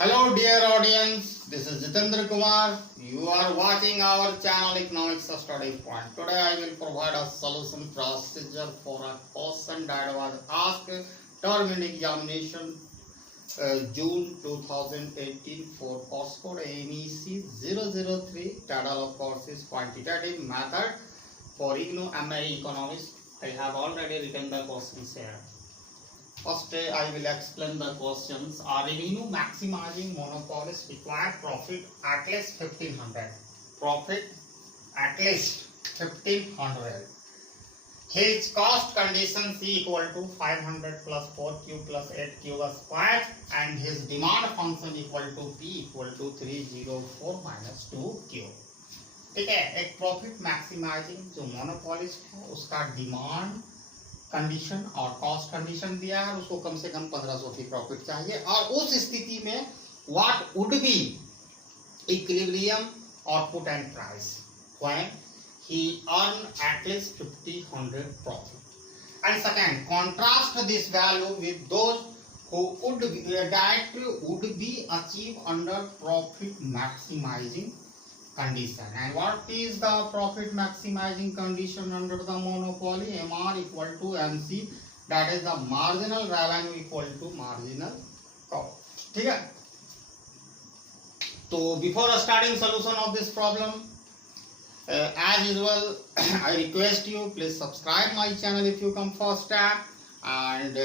Hello dear audience, this is Jitendra Kumar. You are watching our channel Economics Study Point. Today I will provide a solution procedure for a question that was asked term in examination June 2018 for course code MEC 003. Title of course is Quantitative Method for MA Economics. I have already written the questions here. First, I will explain the questions. Are revenue maximizing monopolists require profit at least 1500? Profit at least 1500. His cost condition C equal to 500 plus 4Q plus 8Q square and his demand function equal to P equal to 304 minus 2Q. ठीक है, एक profit maximising जो monopolist है उसका demand condition और cost condition दिया है, उसको कम से कम 1500 की प्रॉफिट चाहिए और उस स्थिति में what would B equilibrium output and price when he earn at least 50-100 profit. And second, contrast this value with those who would be achieved under profit maximizing condition. And what is the profit maximizing condition under the monopoly? MR equal to MC, that is the marginal revenue equal to marginal cost. ठीक है, तो before starting solution of this problem, as usual I request you please subscribe my channel if you come first time and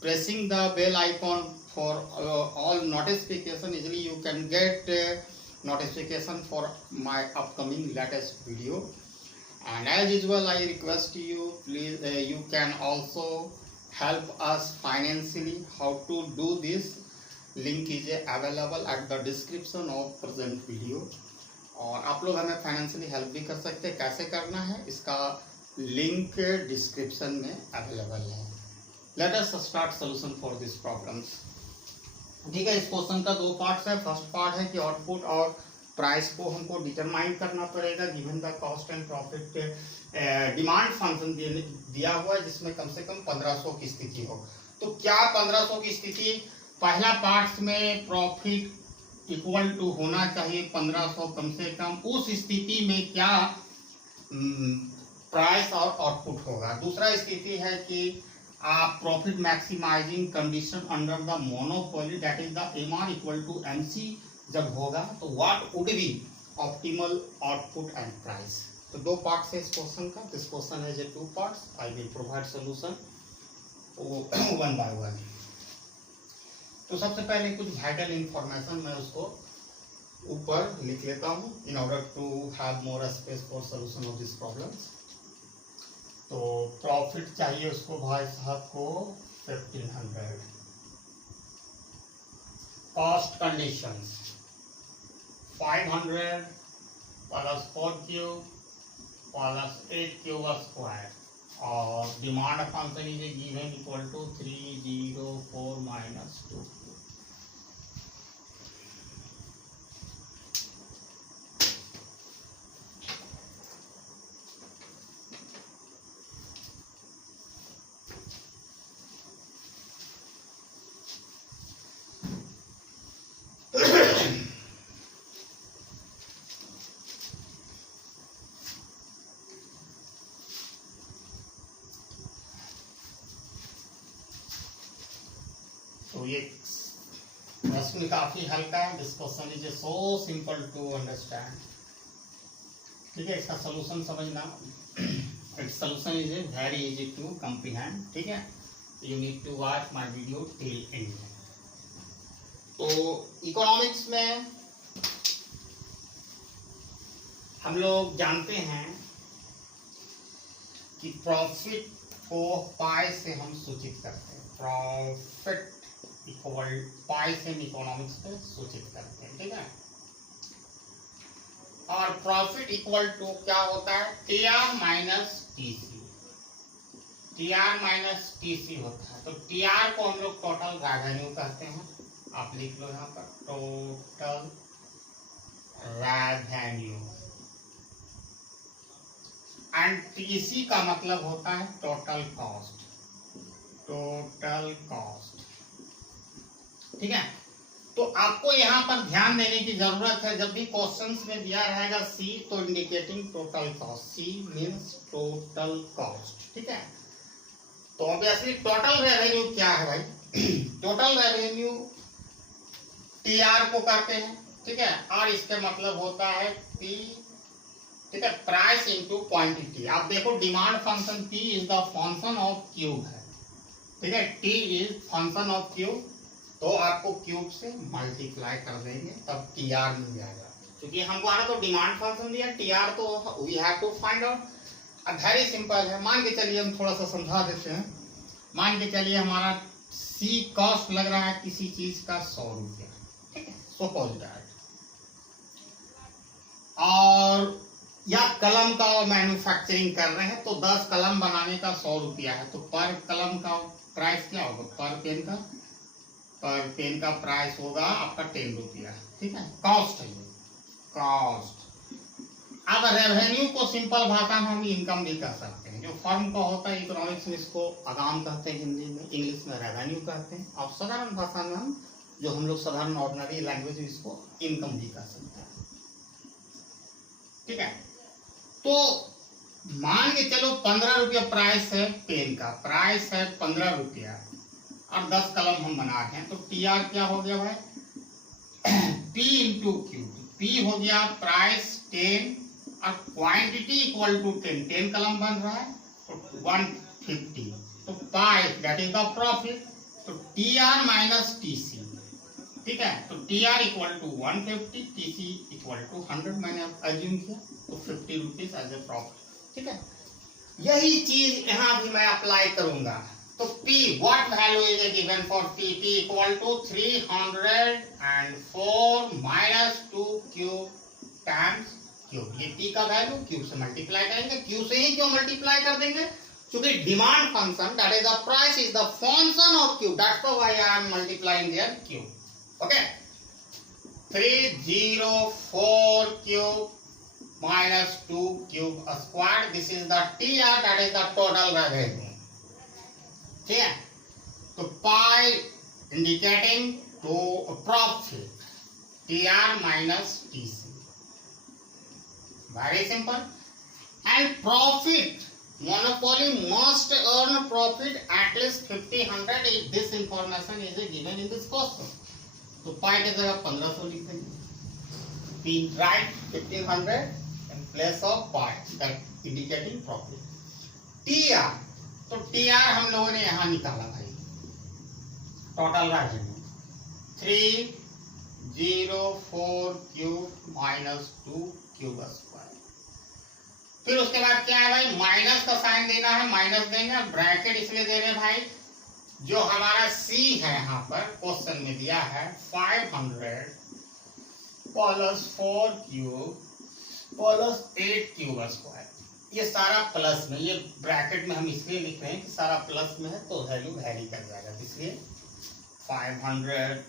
pressing the bell icon for all notification. Easily you can get notification for my upcoming latest video. And as usual I request you please you can also help us financially. How to do this? Link is available at the description of present video. और आप लोग हमें financially help भी कर सकते हैं. कैसे करना है इसका लिंक डिस्क्रिप्शन में अवेलेबल है. Let us start solution for this problems. ठीक है, इस क्वेश्चन का दो पार्ट्स है. फर्स्ट पार्ट है कि आउटपुट और प्राइस को हमको डिटरमाइन करना पड़ेगा given the cost and profit. Demand function दिया हुआ है जिसमें कम से कम 1500 की स्थिति हो. तो क्या 1500 की स्थिति, पहला पार्ट में प्रॉफिट इक्वल टू होना चाहिए 1500 कम से कम. उस स्थिति में क्या प्राइस और आउटपुट होगा. दूसरा स्थिति है कि profit maximizing condition under the monopoly, that is the MR equal to MC जब होगा तो what would be optimal output and price. तो दो पार्ट्स है इस क्वेश्चन का. दिस क्वेश्चन है two parts. I will provide solution one by one. तो सबसे पहले कुछ वाइटल इंफॉर्मेशन मैं उसको ऊपर लिख लेता हूँ in order to have more space for solution of this problems. तो प्रॉफिट चाहिए उसको भाई साहब को 1500. Cost conditions 500 plus 4Q plus 8Q square और demand function is given equal to 304 minus 2. तो ये प्रश्न काफी हल्का है. This question is so simple to understand. ठीक है, इसका सॉल्यूशन समझना. Its solution is very easy to comprehend. ठीक है, you need to watch my video till end. तो इकोनॉमिक्स में हम लोग जानते हैं कि प्रॉफिट को पाई से हम सूचित करते हैं. प्रॉफिट इक्वल पाई से इकोनॉमिक्स पे सूचित करते हैं. ठीक है, और प्रॉफिट इक्वल टू क्या होता है? TR minus TC. TR minus TC होता है. तो TR को हम लोग टोटल रेवेन्यू कहते हैं. आप लिख लो यहाँ पर टोटल रेवेन्यू. एंड TC का मतलब होता है टोटल कॉस्ट. Total cost. ठीक है, तो आपको यहाँ पर ध्यान देने की जरूरत है, जब भी क्वेश्चंस में दिया रहेगा सी तो indicating total cost, C means total cost, ठीक है। तो ऑब्वियसली टोटल रेवेन्यू क्या है भाई? टोटल रेवेन्यू टीआर को कहते हैं, ठीक है, और इसके मतलब होता है पी, ठीक है, प्राइस इनटू क्वांटिटी। आप देखो demand function P is the function of cube है, ठीक है, T is function of cube, तो आपको क्यूब से मल्टीप्लाई कर देंगे तब टीआर मिल जाएगा। क्योंकि हमको आना तो डिमांड फंक्शन दिया, टीआर तो we have to find out. अब वेरी सिंपल है, मान के चलिए हम थोड़ा सा समझा देते हैं। मान के चलिए हमारा सी कॉस्ट लग रहा है किसी चीज का 100 रुपया, ठीक है, सपोज दैट, और या कलम का मैन्युफैक्चरिंग कर रहे हैं तो 10 कलम बनाने का 100 रुपया है, तो पर कलम का प्राइस क्या होगा? पर पेन का प्राइस होगा आपका 10 रुपया, ठीक है, कॉस्ट है ये, कॉस्ट। अब रेवेन्यू को सिंपल भाषा में हम इनकम भी कह सकते हैं। जो फर्म का होता है इकोनॉमिक्स में इसको अगाम कहते हैं, हिंदी में, इंग्लिश में रेवेन्यू कहते हैं, और साधारण भाषा में हम जो हम लोग साधारण ऑर्डिनरी लैंग्वेज में इसको इनकम भी कह सकते हैं, ठीक है। तो मान के चलो 15 रुपया प्राइस है, पेन का प्राइस है 15 रुपया, और 10 कलम हम बना रहे हैं, तो टीआर क्या हो गया भाई? P इंटू क्यू, P हो गया प्राइस 10 और क्वांटिटी इक्वल टू 10 कलम बन रहा है तो 150, तो pi that is the profit, तो टीआर माइनस टीसी, ठीक है, तो TR equal to 150, TC equal to 100 मैंने अज्यूम किया, तो 50 रुपीज एज ए प्रॉफिट, ठीक है। यही चीज यहाँ भी मैं अप्लाई करूंगा। तो P what value is given for P? P equal to 304 minus 2 cube times cube. ये P का वैल्यू क्यूब से मल्टीप्लाई करेंगे। क्यूब से ही क्यों मल्टीप्लाई कर देंगे? क्योंकि demand function that is the price is the function of cube, that's why I am multiplying there cube. Okay, 304 क्यूब minus 2 cube squared, this is the TR, that is the total revenue, ठीक है। तो pi indicating to profit, TR minus TC, very simple. And profit, monopoly must earn profit at least 50-100 if this information is given in this question। तो पाई की जगह 1500 लिख देंगे, P write 1500 place of pi that indicating profit। TR, तो TR हम लोगों ने यहां निकाला भाई, total revenue 304 cube minus 2 cube square. फिर उसके बाद क्या है भाई? माइनस का साइन देना है, माइनस देंगे, ब्रैकेट इसलिए दे रहे भाई, जो हमारा C है यहाँ पर क्वेश्चन में दिया है 500 plus 4 cube plus 8 cube square, ये सारा प्लस में, ये ब्रैकेट में हम इसलिए लिख रहे हैं कि सारा प्लस में है तो वैल्यू वैरी कर जाएगा, इसलिए 500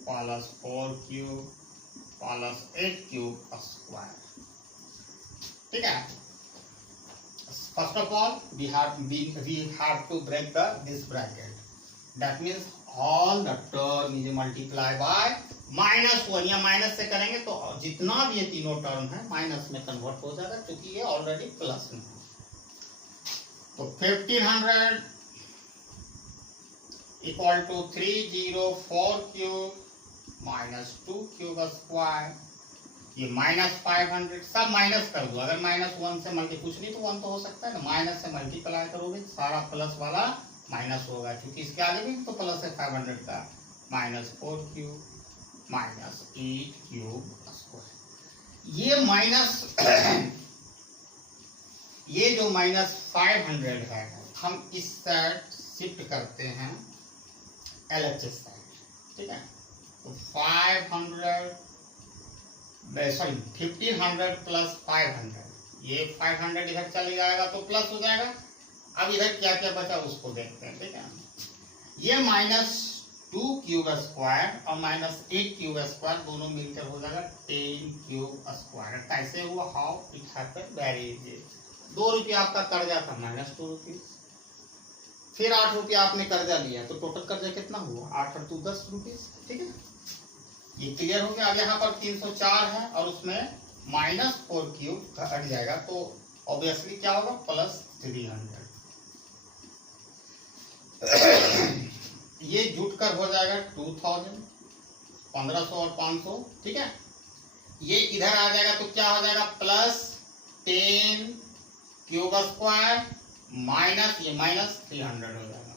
plus 4 cube plus 8 cube square, ठीक है। First of all we have to break this bracket, that means all the term is multiplied by -1, या माइनस से करेंगे तो जितना भी ये तीनों टर्म है माइनस में कन्वर्ट हो जाएगा, क्योंकि ये ऑलरेडी प्लस में है। तो 1500 equal to 304 cube minus 2 cube square, ये माइनस 500, सब माइनस कर दो। अगर -1 से मल्टी कुछ नहीं तो 1 तो हो सकता है ना, माइनस से मल्टीप्लाई करोगे सारा प्लस वाला माइनस होगा, क्योंकि इसके आगे भी तो प्लस है 500 का, minus 4 cube minus 8 cube square. ये माइनस ये जो माइनस 500 है हम इस साइड शिफ्ट करते हैं LHS साइड, ठीक है। तो 1500 प्लस 500, ये 500 इधर चले जाएगा तो प्लस हो जाएगा। अब इधर क्या क्या बचा उसको देखते हैं, ठीक है। ये माइनस 2 क्यूब स्क्वायर और माइनस 8 क्यूब स्क्वायर दोनों मिलकर हो जाएगा 10 क्यूब स्क्वायर। कैसे हुआ? How it happened? Very easy. 2 रुपया आपका कर्जा था, -2 रुपये, फिर 8 रुपया आपने कर्जा लिया, तो टोटल कर्जा कितना हुआ? 8 और 2 10 रुपये, ठीक है। ये क्लियर हो गया। अब यहाँ पर 304 है और उसमें -4 क्यूब हट जाएगा तो ऑब्वियसली क्या होगा, +300। ये जुट कर हो जाएगा 2000, 1500 और 500, ठीक है। ये इधर आ जाएगा तो क्या हो जाएगा, +10 क्यूब स्क्वायर माइनस ये -300 हो जाएगा,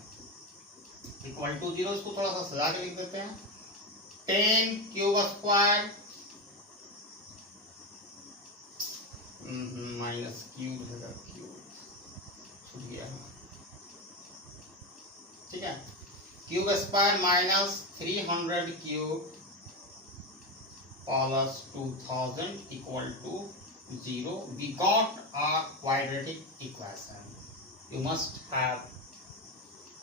इक्वल टू 0। इसको थोड़ा सा सजा के लिख देते हैं। 10 क्यूब स्क्वायर माइनस क्यूब है, क्यूब छूट गया, ठीक है। Cube square minus 300 cube plus 2000 equal to 0. We got a quadratic equation. You must have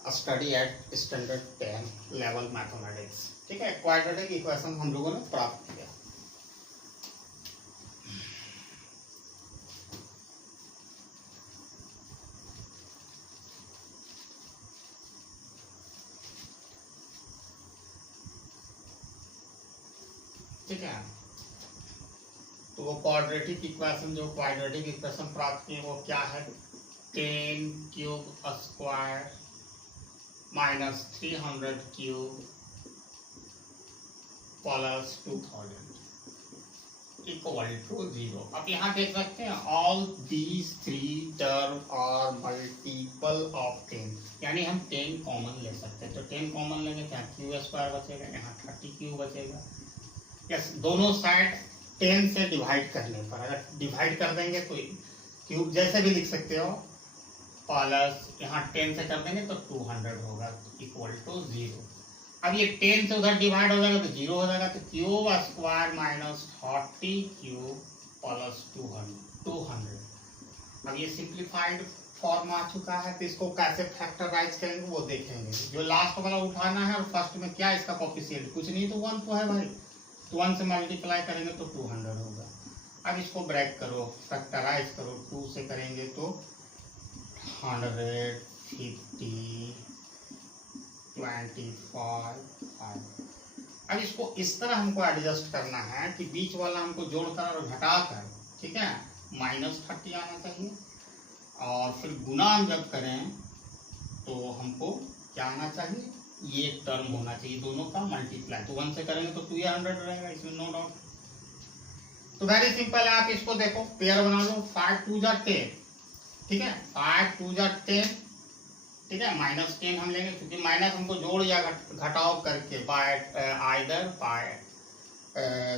a study at standard 10 level mathematics. ठीक है, क्वाड्रेटिक इक्वेशन हम लोगों ने प्राप्त किया। ठीक है, तो वो क्वाड्रेटिक इक्वेशन जो क्वाड्रेटिक इक्वेशन प्राप्त किए वो क्या है, 10 cube square minus 300 cube plus 2000 equal to 0। अब यहाँ देख सकते हैं all these 3 term are multiple of 10, यानी हम 10 कॉमन ले सकते हैं। तो 10 कॉमन लेंगे तो यहाँ क्यूब स्क्वायर बचेगा, यहाँ 30 क्यूब बचेगा। यस, दोनों साइड 10 से डिवाइड करने पर, अगर डिवाइड कर देंगे तो क्यूब जैसे भी लिख सकते हो, प्लस यहाँ 10 से कर देंगे तो 200 होगा इक्वल टू 0। अब ये 10 से उधर डिवाइड हो जाएगा तो 0 हो जाएगा, तो cube square minus 30 cube plus 200। अब ये सिंप्लीफाइड फॉर्म आ चुका है, तो इसको कैसे फैक्टराइज करेंगे वो देखेंगे। जो लास्ट वाला उठाना है और फर्स्ट में क्या इसका कोएफिशिएंट, कुछ नहीं तो 1 तो है भाई, तो 1 से मल्टीप्लाई करेंगे तो 200 होगा। अब इसको ब्रेक करो, फैक्टराइज करो, 2 से करेंगे तो 150, 25, 5। अब इसको इस तरह हमको एडजस्ट करना है कि बीच वाला हमको जोड़कर और घटाकर, ठीक है, -30 आना चाहिए, और फिर गुना हम जब करें तो हमको क्या आना चाहिए, ये टर्म होना चाहिए दोनों का मल्टीप्लाई। तो 1 से करेंगे तो 200 रहेगा, इसमें नो डाउट। तो वेरी सिंपल है, आप इसको देखो, पेयर बना लो, 5 2 जा 10, ठीक है, 5 2 जा 10, ठीक है, -10 हम लेंगे क्योंकि माइनस हमको जोड़ या घटाव करके बाय आइदर बाय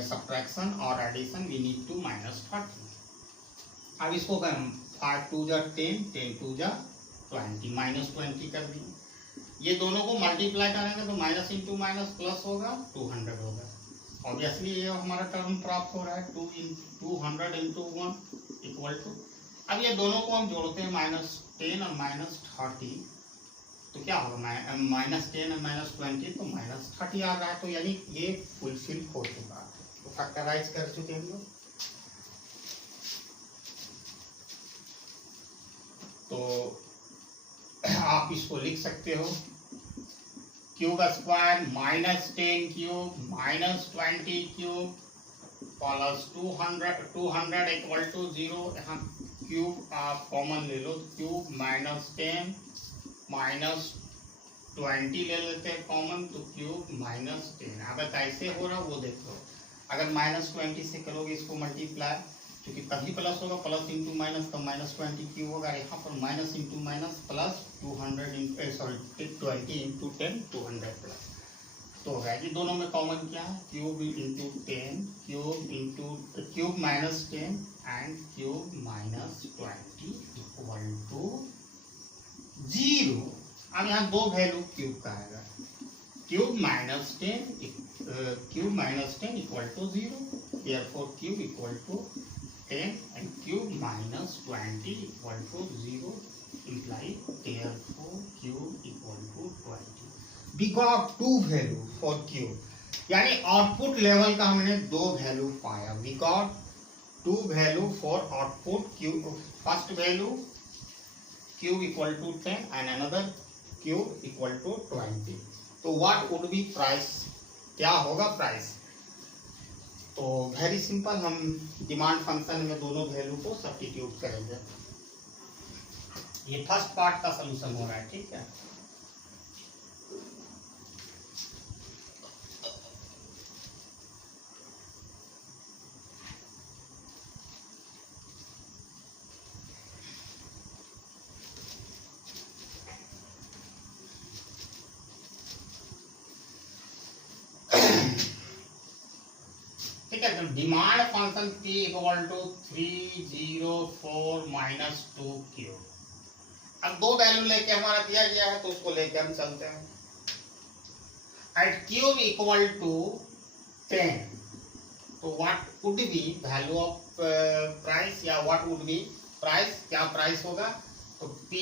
सब्ट्रैक्शन और एडिशन वी नीड टू -30। अब इसको करें 5 2 जा 10, 10 2 जा 20, -20 कर दिए। ये दोनों को मल्टीप्लाई करेंगे तो माइनस इंटू माइनस प्लस होगा, 200 होगा। ऑब्वियसली ये हमारा टर्म प्राप्त हो रहा है, 200 इंटू 1 इक्वल टू। अब ये दोनों को हम जोड़ते हैं, -10 और -30, तो क्या होगा, -10 और -20 तो -30 आ रहा है, तो यानी ये फुलफिल हो चुका है। तो फैक्टराइज कर चुके हैं हम लोग। तो आप इसको लिख सकते हो, cube square -10 cube -20 cube plus 200 equal to 0। यहाँ क्यूब आप कॉमन ले लो, क्यूब -10 -20 ले लेते हैं कॉमन, तो क्यूब -10। अगर कैसे हो रहा है वो देखो, अगर -20 से करोगे इसको मल्टीप्लाई, क्योंकि तभी प्लस होगा, प्लस इंटू माइनस तो -20 क्यूब होगा। यहाँ पर minus into minus plus 20 into 10 200 plus, तो होगा कि दोनों में कॉमन क्या है, cube into 10, cube -10 and cube -20 equal to 0। अब यहाँ दो वैल्यू क्यूब का आएगा, cube -10 equal to 0, therefore cube equal to 10 and cube -20 equal to 0 imply therefore cube equal to 20. We got 2 value for cube, यानी output level का हमने 2 value पाया। We got 2 value for output cube, first value cube equal to 10 and another cube equal to 20. तो what would be price, क्या होगा price, तो very simple, हम demand function में दोनों वैल्यू को सब्स्टिट्यूट करेंगे। ये फर्स्ट पार्ट का सलूशन हो रहा है, ठीक है। ठीक है, तो demand function p equal to 304 minus 2q। अब दो वैल्यू लेके हमारा दिया गया है तो उसको लेके हम चलते हैं। एट क्यूब इक्वल टू 10, तो what would be value of price, या व्हाट वुड बी प्राइस, क्या प्राइस होगा? तो p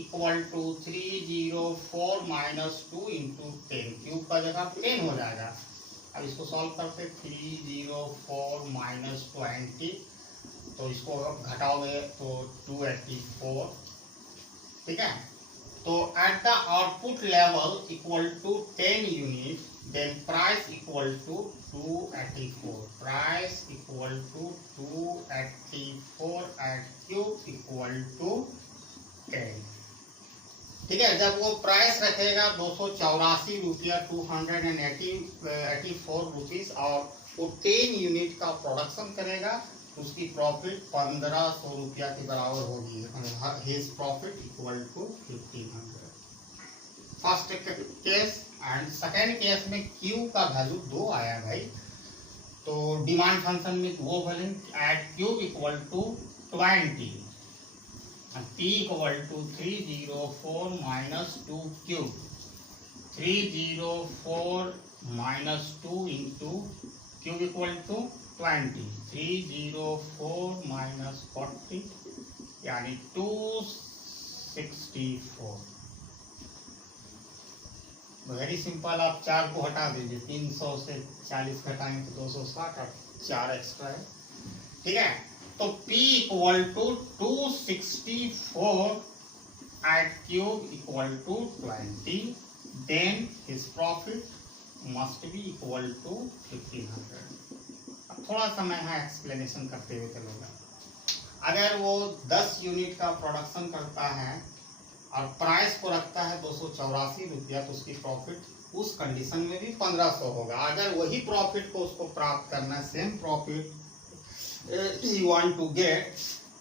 equal to 304 minus 2 into 10, cube का जगह 10 हो जाएगा। अब इसको सॉल्व करते, 304 माइनस 20, तो इसको घटाओगे तो 284, ठीक है। तो at the output level equal to 10 unit, then price equal to 284, price equal to 284 at cube equal to 10, ठीक है। जब वो प्राइस रखेगा 284 रुपया, 284 रुपीज, और वो 10 यूनिट का प्रोडक्शन करेगा, उसकी प्रॉफिट 1500 रुपया के बराबर होगी। His profit equal to 1500। First case and second case में क्यू का वैल्यू 2 आया भाई, तो डिमांड फंक्शन में वो value at cube equal to 20, p equal to 304 minus 2 cube, 304 minus 2 into cube equal to 20, 304 minus 40 यानी 264। वेरी सिंपल, आप 4 को हटा दीजिए, 300 से 40 घटाएंगे तो 260 और 4 एक्स्ट्रा है, ठीक है। तो p equal to 264 at cube equal to 20, then his profit must be equal to 1500। अब थोड़ा सा मैं यहाँ एक्सप्लेनेशन करते हुए चलूंगा। अगर वो 10 यूनिट का प्रोडक्शन करता है और प्राइस को रखता है 284 रुपया, तो उसकी प्रॉफिट उस कंडीशन में भी 1500 होगा। अगर वही प्रॉफिट को उसको प्राप्त करना है, same profit you want to get,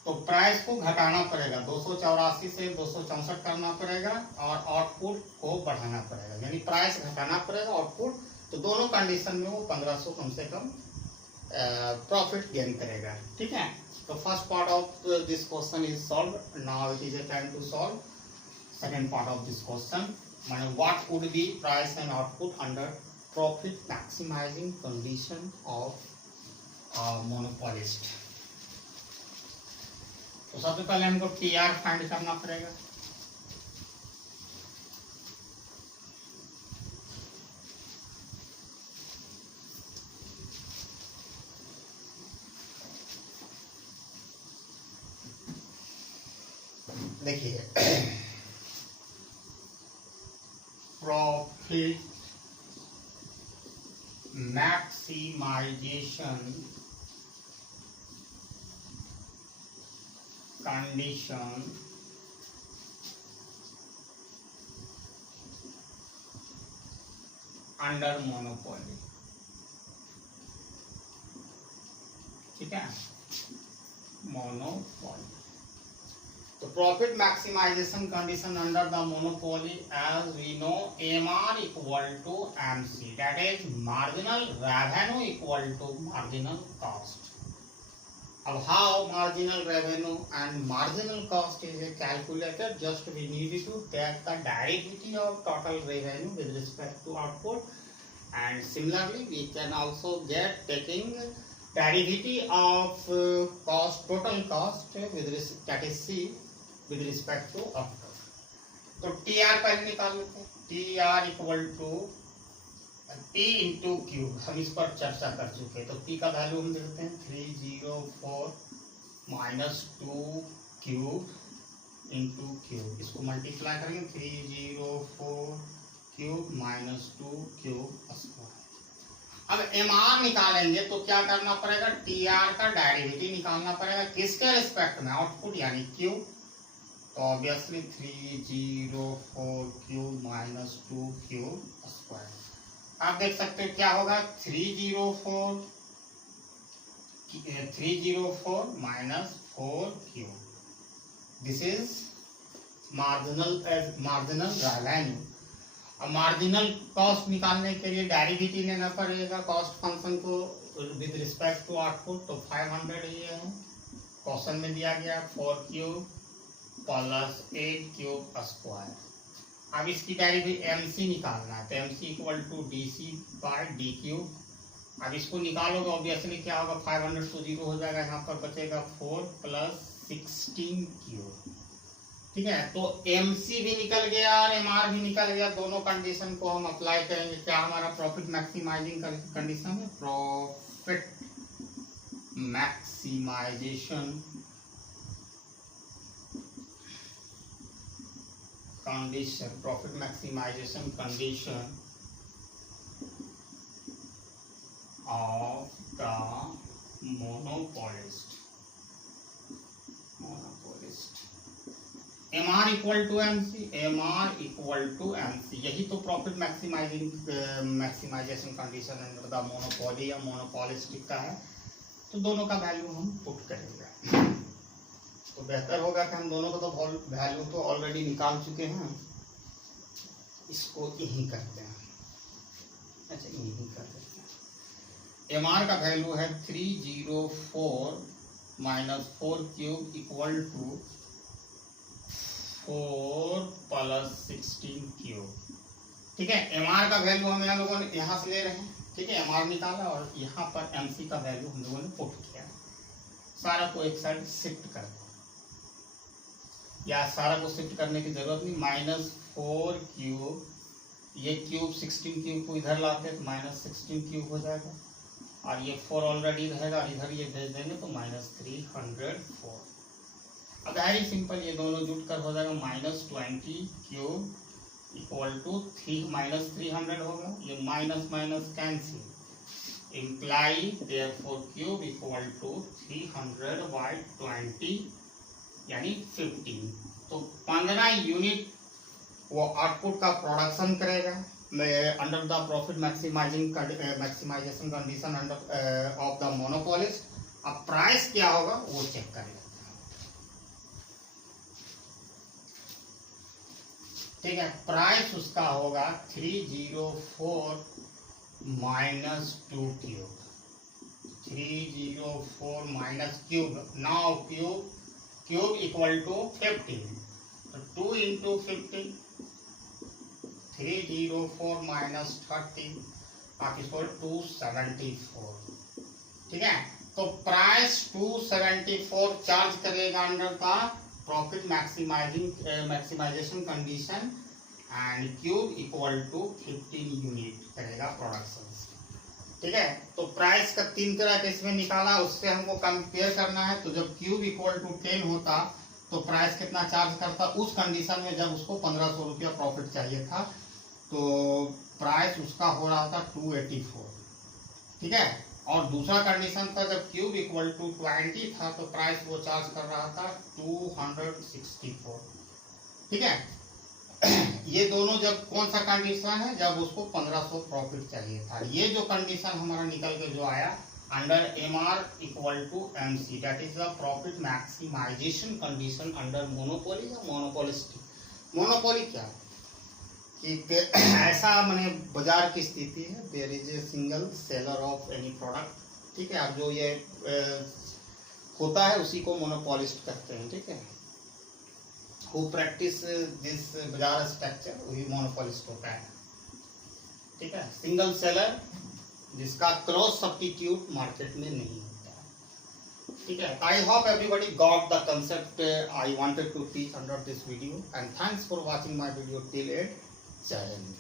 तो प्राइस को घटाना पड़ेगा, 284 से 264 करना पड़ेगा और आउटपुट को बढ़ाना पड़ेगा, यानी प्राइस घटाना पड़ेगा, आउटपुट, तो दोनों कंडीशन में वो 1500 कम से कम प्रॉफिट गेन करेगा, ठीक है। तो first part of this question is solve. Now it is a time to solve second part of this question, माने what would be price and output under profit maximising condition of monopolist. तो सबसे पहले हमको TR find करना पड़ेगा। देखिए, profit maximisation condition under monopoly, ठीक है, मोनोपोली। तो profit maximisation condition under the monopoly, as we know, MR equal to MC, that is marginal revenue equal to marginal cost. अब how marginal revenue and marginal cost is calculated? Just we need to take the derivative of total revenue with respect to output, and similarly we can also get taking derivative of cost, total cost with that is C with respect to output. तो TR पहले निकाल लेते हैं। TR equal to P into Q, हम इस पर चर्चा कर चुके हैं। तो P का वैल्यू हम देखते हैं 304 माइनस 2 क्यूब इंटू क्यूब, इसको मल्टीप्लाई करेंगे 304 क्यूब माइनस 2 क्यूब स्क्वायर। अब एम आर निकालेंगे तो क्या करना पड़ेगा, टी आर का डेरिवेटिव निकालना पड़ेगा, किसके रिस्पेक्ट में, आउटपुट यानी क्यू। तो obviously 304 cube minus 2 cube square. आप देख सकते हो क्या होगा, 304 minus 4 cube, this is marginal value. अब मार्जिनल कॉस्ट निकालने के लिए डेरिवेटिव लेना पड़ेगा कॉस्ट फंक्शन को विद रिस्पेक्ट टू आउटपुट। तो 500 ये है, क्वेश्चन में दिया गया 4 क्यूब प्लस 8 क्यूब स्क्वायर। अब इसकी डेरिवेटिव एमसी निकालना है, तो MC equal to DC by D cube. अब इसको निकालोगे ऑब्वियसली क्या होगा, 500 तो 0 हो जाएगा, यहाँ पर बचेगा 4 प्लस 16 क्यूब। ठीक है, तो एमसी भी निकल गया और एमआर भी निकल गया, दोनों कंडीशन को हम अप्लाई करेंगे। क्या हमारा प्रॉफिट मैक्सिमाइजिंग कंडीशन है, profit maximisation condition, profit maximisation condition of the monopolist. M R equal to M C, M R equal to M C, यही तो profit maximisation condition under the monopoly या monopolistic का है। तो दोनों का value हम पुट करेंगे, तो बेहतर होगा कि हम दोनों का तो वैल्यू तो ऑलरेडी निकाल चुके हैं, इसको यही करते हैं। अच्छा, यही कर देते हैं। एम आर का वैल्यू है 304 minus 4 cube equal to 4 plus 16 cube. ठीक है, एम आर का वैल्यू हम यहाँ लोगों ने यहाँ से ले रहे हैं। ठीक है, एम आर निकाला और यहाँ पर एम सी का वैल्यू हम लोगों ने पुट किया। सारा को एक साइड शिफ्ट कर दो, या सारा को शिफ्ट करने की जरूरत नहीं, -4 क्यूब, ये क्यूब 16 क्यूब को इधर लाते तो -16 क्यूब हो जाएगा, और ये 4 ऑलरेडी रहेगा, और इधर ये भेज देंगे तो -304। अब वेरी सिंपल, ये दोनों जुट कर हो जाएगा -20 क्यूब इक्वल टू -300 होगा, ये minus minus cancel, imply therefore cube equal to 300/20 यानी 15। तो 15 यूनिट वो आउटपुट का प्रोडक्शन करेगा under the profit maximisation condition under of the monopolist. अब प्राइस क्या होगा वो चेक करेगा। ठीक है, प्राइस उसका होगा 304 minus 2 cube, 304 minus cube, now cube equal to 15, तो 2 इंटू 15, 304 माइनस 30 आप इसको 274। ठीक है, तो प्राइस 274 चार्ज करेगा अंडर का profit maximisation condition, and cube equal to 15 unit करेगा प्रोडक्शन। ठीक है, तो प्राइस का 3 तरह के इसमें निकाला, उससे हमको कंपेयर करना है। तो जब क्यूब इक्वल टू 10 होता तो प्राइस कितना चार्ज करता, उस कंडीशन में जब उसको 1500 रुपया प्रॉफिट चाहिए था, तो प्राइस उसका हो रहा था 284। ठीक है, और दूसरा कंडीशन था जब क्यूब इक्वल टू 20 था तो प्राइस वो चार्ज कर रहा था 264। ठीक है, ये दोनों जब कौन सा कंडीशन है, जब उसको 1500 प्रॉफिट चाहिए था। ये जो कंडीशन हमारा निकल के जो आया under M R equal to M C, that is the profit maximisation condition under monopoly या मोनोपोलिस्टिक। मोनोपोली क्या है कि ऐसा माने बाजार की स्थिति है, there is a single seller of any product. ठीक है, अब जो ये होता है उसी को मोनोपोलिस्ट कहते हैं। ठीक है, who practice this bazaar structure वही मोनोपोलिस्ट होता है। ठीक है, सिंगल सेलर जिसका क्रॉस सब्स्टिट्यूट मार्केट में नहीं होता है। ठीक है, I hope everybody got the concept I wanted to teach under this video, and thanks for watching my video till end. जय हिंद।